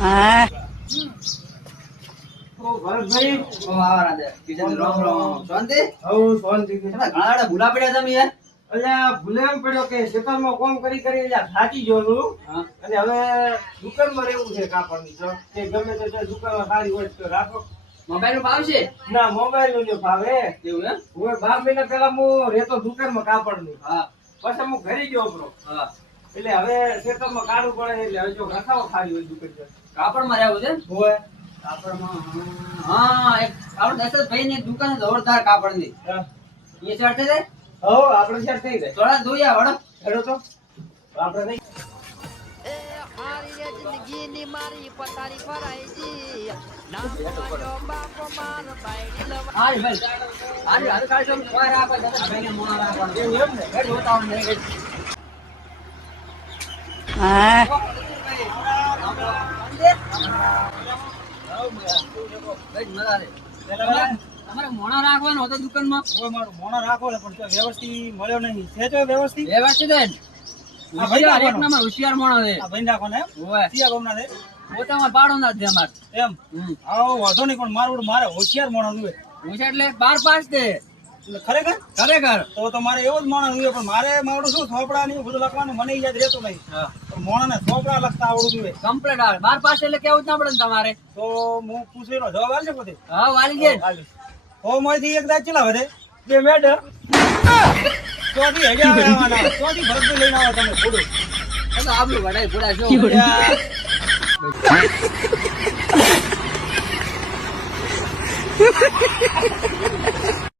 હા ભરતભાઈ ભૂલા પડ્યા તમે યાર. અલ્યા ભૂલે એમ પડ્યો કે ખેતરમાં કામ કરી કરી અલ્યા થાકી ગયો છું અને હવે દુકાનમાં રહેવું છે કાપડની તો કે ગમે તે દુકાનમાં સારી હોય તો રાખો. મોબાઈલ નું ભાવ છે ના મોબાઈલ નું જો ભાવે એવું એમ. હવે 12 મહિના પહેલા હું રહેતો દુકાનમાં કાપડની હા પછી હું ઘરે ગયો બરો હા. એટલે હવે ખેતરમાં કાઢવું પડે એટલે હવે જો રખાવો ખાલી હોય દુકાન કાપડ માં રહેવું છે. હોય કાપડમાં હા એક આપણો દશરથભાઈ ની એક દુકાન છે જોરદાર કાપડ ની. એ ચડતે છે હો આપણે શેર થઈ જાય થોડા જોયા વડો હેડો તો આપણે નહીં જિંદગીની મારી પથારી ફરાઈ નામ બાપો મારો બાયડી લવા હારી ભાઈ હારી હારી કાઢી તમે કોઈ રાખો દશરથભાઈ ને મોણા રાખો એવું એમ ને હેડ જોતા હું નહીં હેડ. હા તમારે મોણા રાખવાનો હતો દુકાનમાં. હવે મારું મોણા રાખો ને પણ તો વ્યવસ્થિત મળ્યો નહીં છે તો વ્યવસ્થિત વ્યવસ્થિત જ. આ ભાઈ હોશિયાર એક રાખવાનો. નંબર હોશિયાર મોણો છે. આ ભાઈ નાખો ને એમ ઓય સિયા ગમના છે પોતામાં પાડો ના છે અમાર. એમ આવો વાંધો નહીં પણ મારું મારે હોશિયાર મોણા જોઈએ હોશિયાર એટલે 12 પાસ છે એટલે ખરેખર ખરેખર. તો મારે એવો જ મોણા જોઈએ પણ મારે મારું શું થોપડા ને બધું લખવાનું મને યાદ રહેતું નહીં પણ મોણાને થોપડા લખતા આવડવું જોઈએ કમ્પ્લીટ આવે 12 પાસ એટલે કેવું જ ના પડે ને તમારે. તો હું પૂછેલો જવાબ આવશે પોતે હા વાલી છે. હો મોયથી એક દાજ ચલા વધે બે મેડર ચોથી હેડ્યા આવવાના ચોથી ભરતભાઈ લઈને આવો તમે થોડું તો આપણું વડાઈ પૂરા છો. યા.